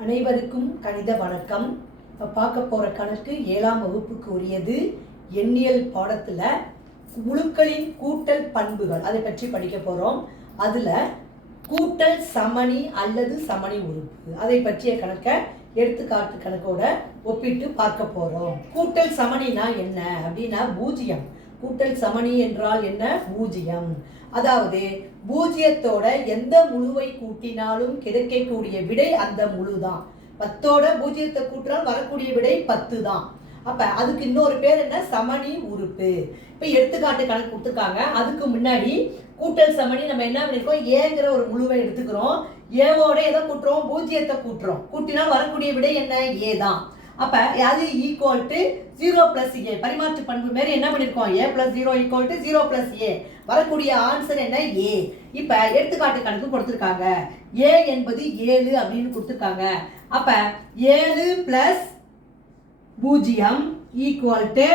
அனைவருக்கும் கணித வணக்கம். இப்போ பார்க்க போகிற கணக்கு 7ஆம் வகுப்புக்கு உரியது. எண்ணியல் பாடத்தில் முழுக்களின் கூட்டல் பண்புகள் அதை பற்றி படிக்க போகிறோம். அதில் கூட்டல் சமணி அல்லது சமணி உறுப்பு அதை பற்றிய கணக்கை எடுத்துக்காட்டு கணக்கோட ஒப்பிட்டு பார்க்க போகிறோம். கூட்டல் சமணினா என்ன அப்படின்னா பூஜ்ஜியம். கூட்டல் சமணி என்றால் என்ன? பூஜ்ஜியம். அதாவது பூஜ்ஜியத்தோட எந்த முழுவை கூட்டினாலும் கிடைக்கக்கூடிய விடை அந்த முழு தான். 10ஓட பூஜ்ஜியத்தை கூட்டினால் வரக்கூடிய விடை 10 தான். அப்ப அதுக்கு இன்னொரு பேர் என்ன? சமணி உறுப்பு. இப்ப எடுத்துக்காட்டு கணக்கு கொடுத்துருக்காங்க. அதுக்கு முன்னாடி கூட்டல் சமணி நம்ம என்ன பண்ணிருக்கோம்? ஏங்கிற ஒரு முழுவை எடுத்துக்கிறோம். ஏவோட எதை கூட்டுறோம்? பூஜ்ஜியத்தை கூட்டுறோம். கூட்டினால் வரக்கூடிய விடை என்ன? ஏ தான். அப்ப அது ஈக்குவல் டு 0 பிளஸ் ஏ. பரிமாற்று பண்பு மாரி என்ன பண்ணிருக்கோம்? ஏ plus 0 equal to 0 plus A. வரக்கூடிய ஆன்சர் என்ன? ஏ. இப்ப எடுத்துக்காட்டு கணக்கு கொடுத்துருக்காங்க. ஏ என்பது 7 அப்படின்னு கொடுத்துருக்காங்க. அப்ப 7 பிளஸ் 0 ஈக்குவல் டு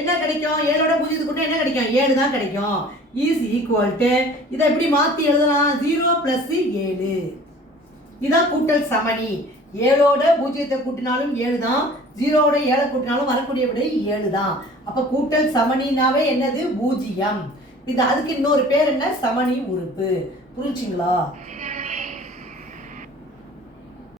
என்ன கிடைக்கும்? 7ஓட 0 கூட்டினா என்ன கிடைக்கும்? 7 தான் கிடைக்கும். இஸ் ஈக்குவல் டு இதை எப்படி மாத்தி எழுதலாம்? 0 பிளஸ் 7. இதான் கூட்டல் சமணி. 7ஓட 0 கூட்டினாலும் 7 தான், 0ஓட 7 கூட்டினாலும் வரக்கூடிய விடை 7 தான். அப்ப கூட்டல் சமணினாவே என்னது? பூஜ்ஜியம். இது அதுக்கு இன்னொரு பேர் என்ன? சமணி உறுப்பு. புரிஞ்சுங்களா?